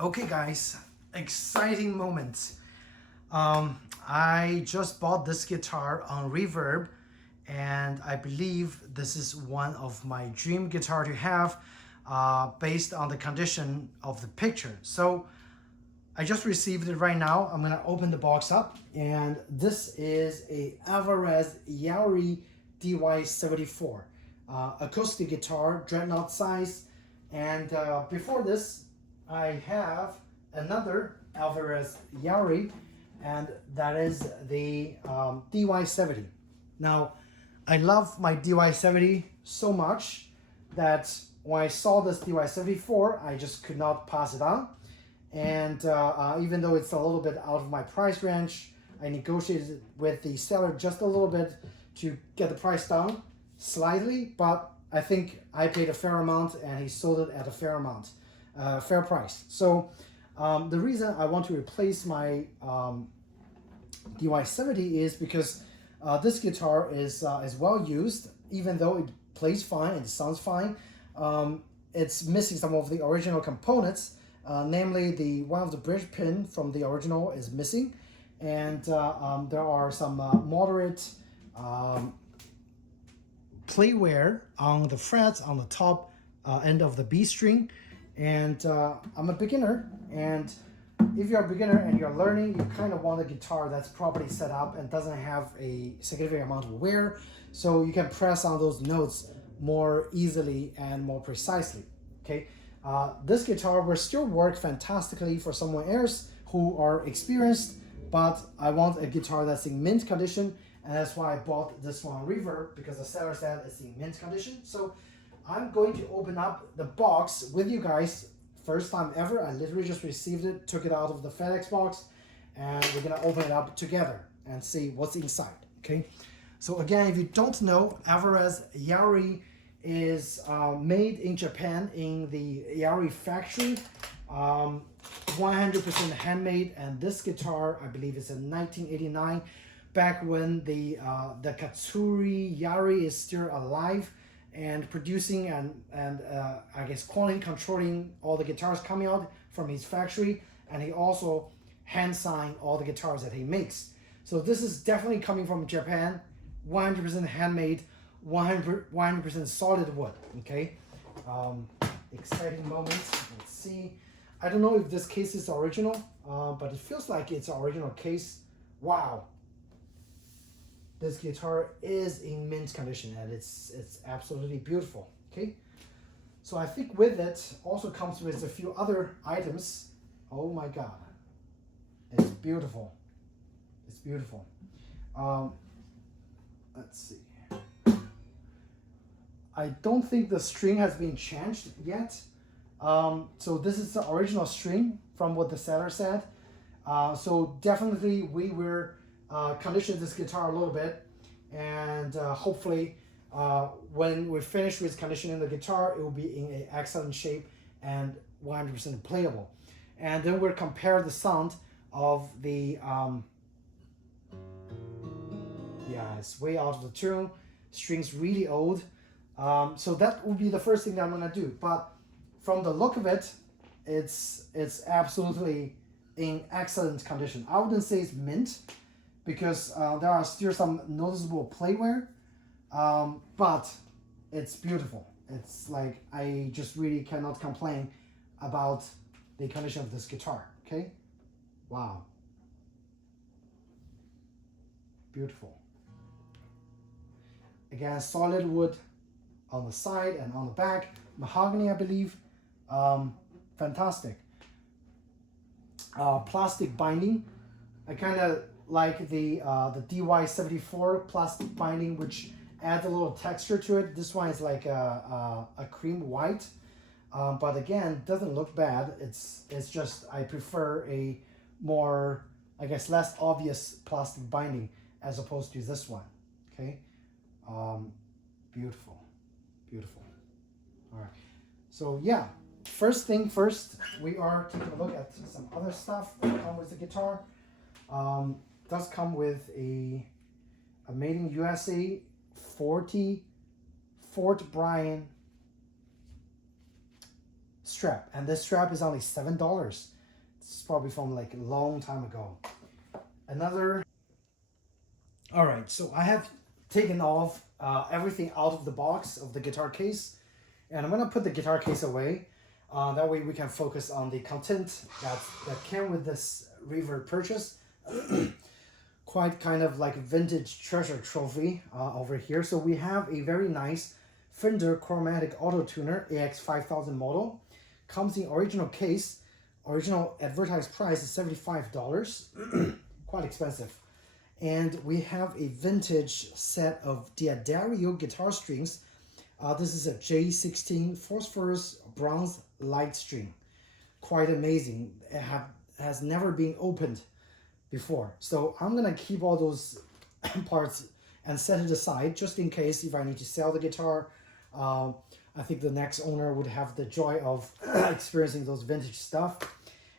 Okay, guys, exciting moment. I just bought this guitar on Reverb, and I believe this is one of my dream guitar to have based on the condition of the picture. So I just received it right now. I'm gonna open the box up, and this is a Alvarez K.Yairi DY-74 acoustic guitar, dreadnought size. And before this, I have another Alvarez K.Yairi, and that is the DY-70. Now, I love my DY-70 so much that when I saw this DY-74, I just could not pass it on. And even though it's a little bit out of my price range, I negotiated with the seller just a little bit to get the price down slightly, but I think I paid a fair amount and he sold it at a fair amount, fair price. So the reason I want to replace my DY-70 is because this guitar is well used, even though it plays fine and it sounds fine. It's missing some of the original components. Namely, the one of the bridge pin from the original is missing, and there are some moderate play wear on the frets on the top end of the B string. And I'm a beginner, and if you're a beginner and you're learning, you kind of want a guitar that's properly set up and doesn't have a significant amount of wear, so you can press on those notes more easily and more precisely. Okay. This guitar will still work fantastically for someone else who are experienced, but I want a guitar that's in mint condition, and that's why I bought this one on Reverb, because the seller said it's in mint condition. So I'm going to open up the box with you guys. First time ever. I literally just received it, took it out of the FedEx box, and we're gonna open it up together and see what's inside. Okay. So again, if you don't know, Alvarez K.Yairi is made in Japan in the K.Yairi factory, 100% handmade. And this guitar, I believe, is in 1989, back when the Katsuri K.Yairi is still alive and producing and I guess quality controlling all the guitars coming out from his factory. And he also hand signed all the guitars that he makes. So this is definitely coming from Japan, 100% handmade, 100% solid wood. Okay. Exciting moment. Let's see. I don't know if this case is original, but it feels like it's an original case. Wow. This guitar is in mint condition, and it's absolutely beautiful. Okay. So I think with it also comes with a few other items. Oh my God. It's beautiful. It's beautiful. Let's see. I don't think the string has been changed yet. So this is the original string from what the seller said. So definitely we will condition this guitar a little bit, and hopefully when we finish with conditioning the guitar, it will be in an excellent shape and 100% playable. And then we'll compare the sound of the, yeah, it's way out of the tune. String's really old. So that will be the first thing that I'm gonna do. But from the look of it, it's absolutely in excellent condition. I wouldn't say it's mint, because there are still some noticeable play wear, but it's beautiful. It's like, I just really cannot complain about the condition of this guitar. Okay. Wow. Beautiful. Again, solid wood on the side and on the back, mahogany, I believe. Fantastic. Plastic binding. I kind of like the DY-74 plastic binding, which adds a little texture to it. This one is like a cream white, but again, doesn't look bad. It's just I prefer a more, I guess, less obvious plastic binding as opposed to this one. Okay. Beautiful. Beautiful. All right. So yeah, first thing first, we are taking a look at some other stuff that come with the guitar. Does come with a made in USA 40 Fort Bryan strap, and this strap is only $7. It's probably from like a long time ago. All right, so I have taken off everything out of the box of the guitar case, and I'm gonna put the guitar case away. That way we can focus on the content that came with this reverb purchase. Quite kind of like a vintage treasure trophy over here. So we have a very nice Fender Chromatic Auto Tuner AX 5000 model. Comes in original case. Original advertised price is $75. Quite expensive. And we have a vintage set of DY-74 guitar strings. This is a J16 phosphorus bronze light string. Quite amazing. It has never been opened before. So I'm gonna keep all those parts and set it aside just in case if I need to sell the guitar. I think the next owner would have the joy of experiencing those vintage stuff.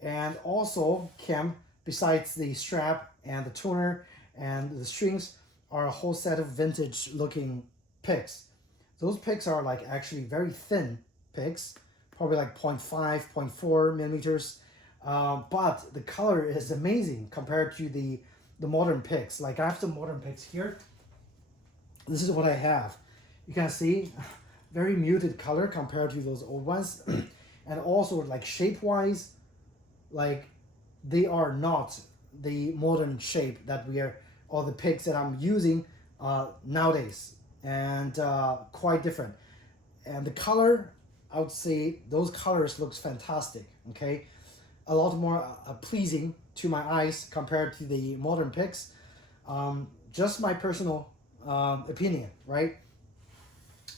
And also came, besides the strap and the tuner and the strings, are a whole set of vintage looking picks. Those picks are like actually very thin picks, probably like 0.5, 0.4 millimeters. But the color is amazing compared to the modern picks. Like I have some modern picks here. This is what I have. You can see very muted color compared to those old ones. And also like shape wise, like they are not the modern shape that we are, or the picks that I'm using nowadays, and quite different. And the color, I would say those colors looks fantastic. Okay, a lot more pleasing to my eyes compared to the modern picks. Just my personal opinion, right?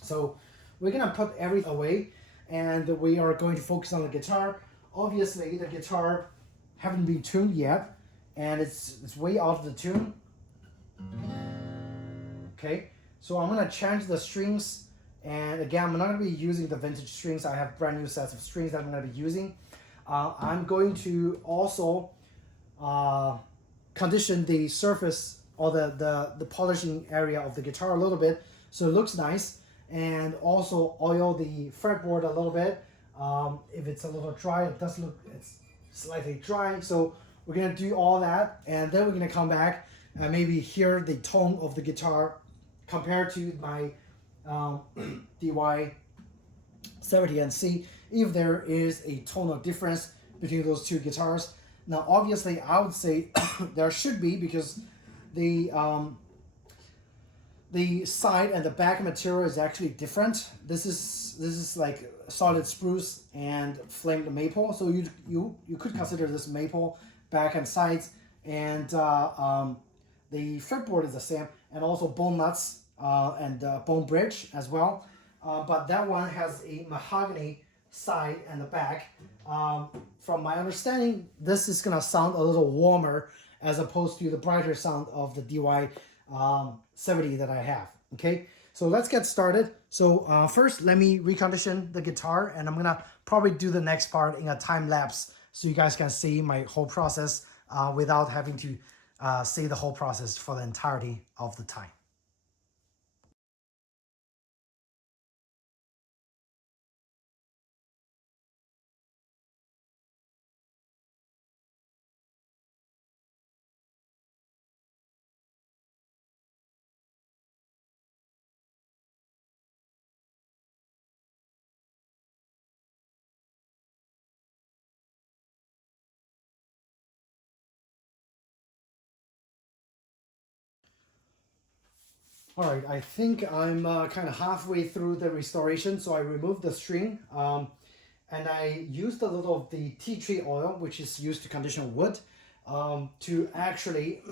So we're gonna put everything away, and we are going to focus on the guitar. Obviously, the guitar haven't been tuned yet, and it's way out of the tune. Okay, so I'm gonna change the strings, and again, I'm not gonna be using the vintage strings. I have brand new sets of strings that I'm gonna be using. I'm going to also condition the surface or the polishing area of the guitar a little bit so it looks nice, and also oil the fretboard a little bit. If it's a little dry, it does look, it's slightly dry. So we're gonna do all that, and then we're gonna come back and maybe hear the tone of the guitar compared to my DY-70 and see if there is a tonal difference between those two guitars. Now, obviously, I would say there should be, because the side and the back material is actually different. This is like solid spruce and flamed maple, so you could consider this maple back and sides, and the fretboard is the same, and also bone nuts and bone bridge as well. But that one has a mahogany side and the back. From my understanding, this is gonna sound a little warmer as opposed to the brighter sound of the DY-70 that I have. Okay, so let's get started. So first, let me recondition the guitar, and I'm gonna probably do the next part in a time lapse so you guys can see my whole process without having to see the whole process for the entirety of the time. All right, I think I'm kind of halfway through the restoration, so I removed the string, and I used a little of the tea tree oil, which is used to condition wood, to actually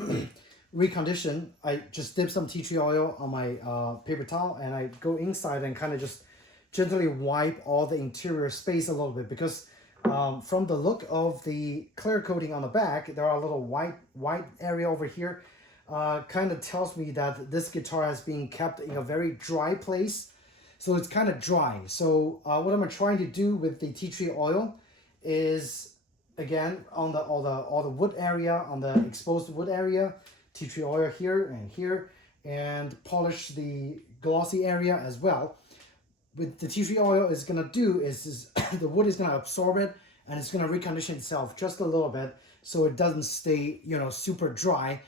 recondition. I just dip some tea tree oil on my paper towel, and I go inside and kind of just gently wipe all the interior space a little bit, because from the look of the clear coating on the back, there are a little white area over here. Kind of tells me that this guitar has been kept in a very dry place, so it's kind of dry. So what I'm trying to do with the tea tree oil is, again, on all the wood area, on the exposed wood area, tea tree oil here, and polish the glossy area as well. what the tea tree oil is gonna do is the wood is gonna absorb it and it's gonna recondition itself just a little bit so it doesn't stay, you know, super dry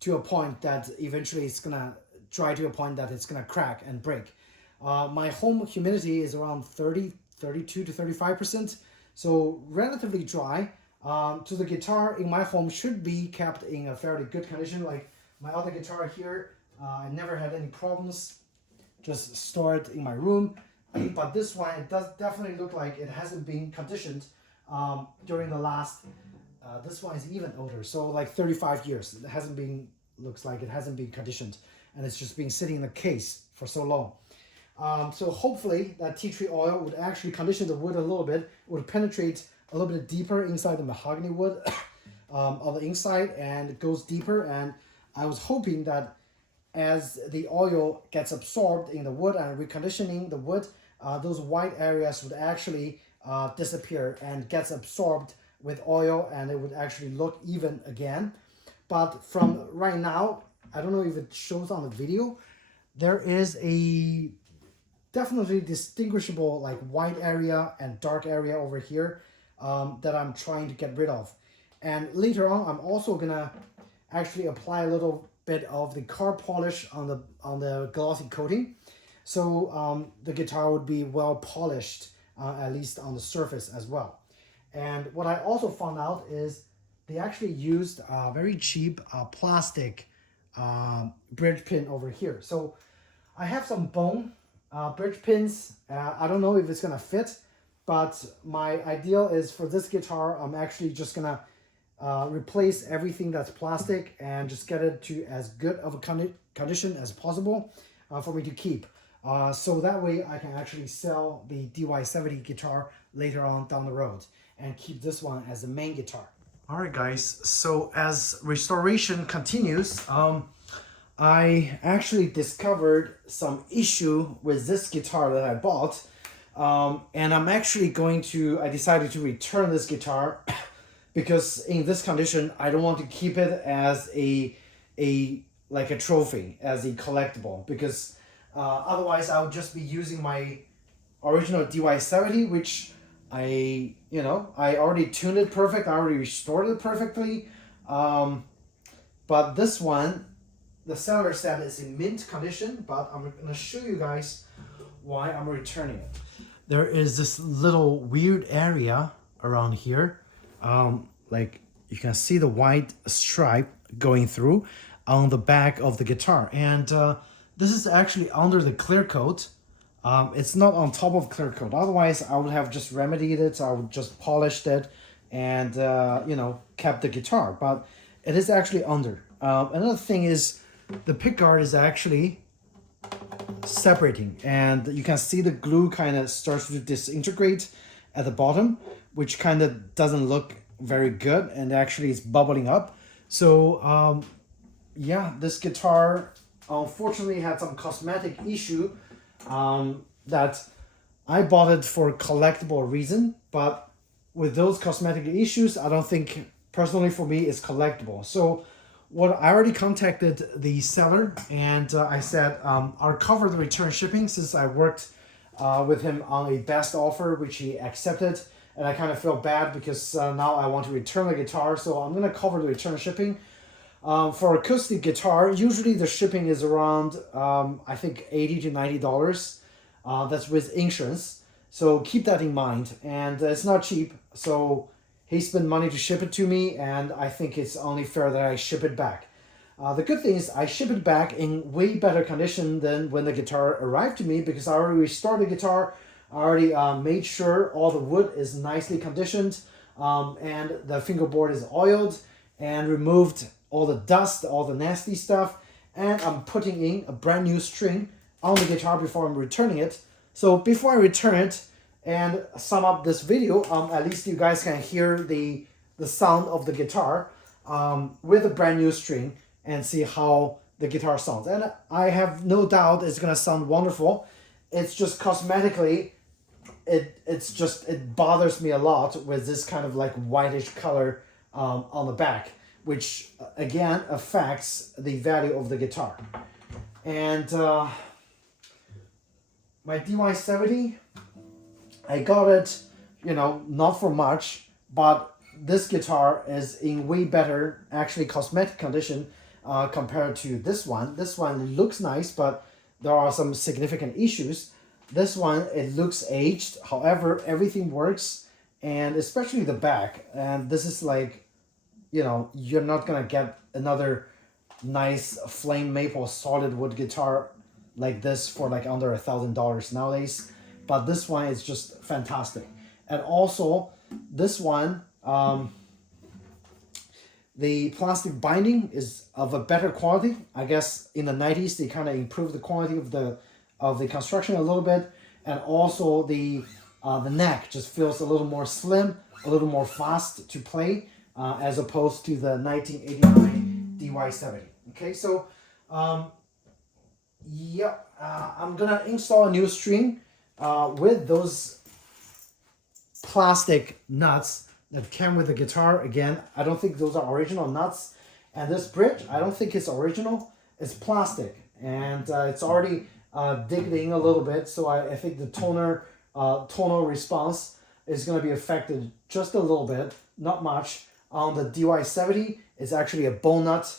to a point that eventually it's gonna dry to a point that it's gonna crack and break. My home humidity is around 32 to 35%, so relatively dry. So the guitar in my home should be kept in a fairly good condition. Like my other guitar here, I never had any problems. Just store it in my room. But this one, it does definitely look like it hasn't been conditioned during the last, this one is even older, so like 35 years. It hasn't been, looks like it hasn't been conditioned, and it's just been sitting in the case for so long. So hopefully that tea tree oil would actually condition the wood a little bit, would penetrate a little bit deeper inside the mahogany wood on the inside, and it goes deeper. And I was hoping that as the oil gets absorbed in the wood and reconditioning the wood, those white areas would actually disappear and gets absorbed with oil, and it would actually look even again. But from right now, I don't know if it shows on the video, there is a definitely distinguishable like white area and dark area over here that I'm trying to get rid of. And later on, I'm also gonna actually apply a little bit of the car polish on the glossy coating, so the guitar would be well polished, at least on the surface as well. And what I also found out is they actually used a very cheap plastic bridge pin over here. So I have some bone bridge pins. I don't know if it's gonna fit, but my ideal is for this guitar, I'm actually just gonna replace everything that's plastic and just get it to as good of a condition as possible for me to keep. So that way I can actually sell the DY-70 guitar later on down the road and keep this one as the main guitar. All right, guys. So as restoration continues, I actually discovered some issue with this guitar that I bought. And I decided to return this guitar because in this condition, I don't want to keep it as a trophy, as a collectible, because otherwise I would just be using my original DY-70, which I already tuned it perfect, I already restored it perfectly. But this one, the seller said it's in mint condition, but I'm gonna show you guys why I'm returning it. There is this little weird area around here. Like you can see the white stripe going through on the back of the guitar. And this is actually under the clear coat. It's not on top of clear coat. Otherwise, I would have just remedied it. I would just polished it and, kept the guitar. But it is actually under. Another thing is the pickguard is actually separating, and you can see the glue kind of starts to disintegrate at the bottom, which kind of doesn't look very good, and actually it's bubbling up. So yeah, this guitar unfortunately had some cosmetic issue that I bought it for collectible reason, but with those cosmetic issues, I don't think personally for me it's collectible. So I already contacted the seller, and I said I'll cover the return shipping since I worked with him on a best offer, which he accepted. And I kind of feel bad because now I want to return the guitar, so I'm going to cover the return shipping. For acoustic guitar, usually the shipping is around, I think, $80 to $90. That's with insurance. So keep that in mind. And it's not cheap, so he spent money to ship it to me, and I think it's only fair that I ship it back. The good thing is I ship it back in way better condition than when the guitar arrived to me, because I already restored the guitar. I already made sure all the wood is nicely conditioned, and the fingerboard is oiled, and removed all the dust, all the nasty stuff, and I'm putting in a brand new string on the guitar before I'm returning it. So before I return it and sum up this video, at least you guys can hear the sound of the guitar with a brand new string and see how the guitar sounds. And I have no doubt it's gonna sound wonderful. It's just cosmetically, it bothers me a lot with this kind of like whitish color on the back, which again affects the value of the guitar. And my DY-70, I got it, you know, not for much, but this guitar is in way better, actually cosmetic condition compared to this one. This one looks nice, but there are some significant issues. This one, it looks aged. However, everything works, and especially the back. And this is like, you know, you're not gonna get another nice flame maple solid wood guitar like this for like under $1,000 nowadays, but this one is just fantastic. And also this one, the plastic binding is of a better quality. I guess in the 90s they kind of improved the quality of the construction a little bit, and also the neck just feels a little more slim, a little more fast to play, as opposed to the 1989 DY-70. Okay, so I'm gonna install a new string with those plastic nuts that came with the guitar. Again, I don't think those are original nuts. And this bridge, I don't think it's original. It's plastic, and it's already digged in a little bit. So I think the tonal response is going to be affected just a little bit, not much. On the DY-70, it's actually a bone nut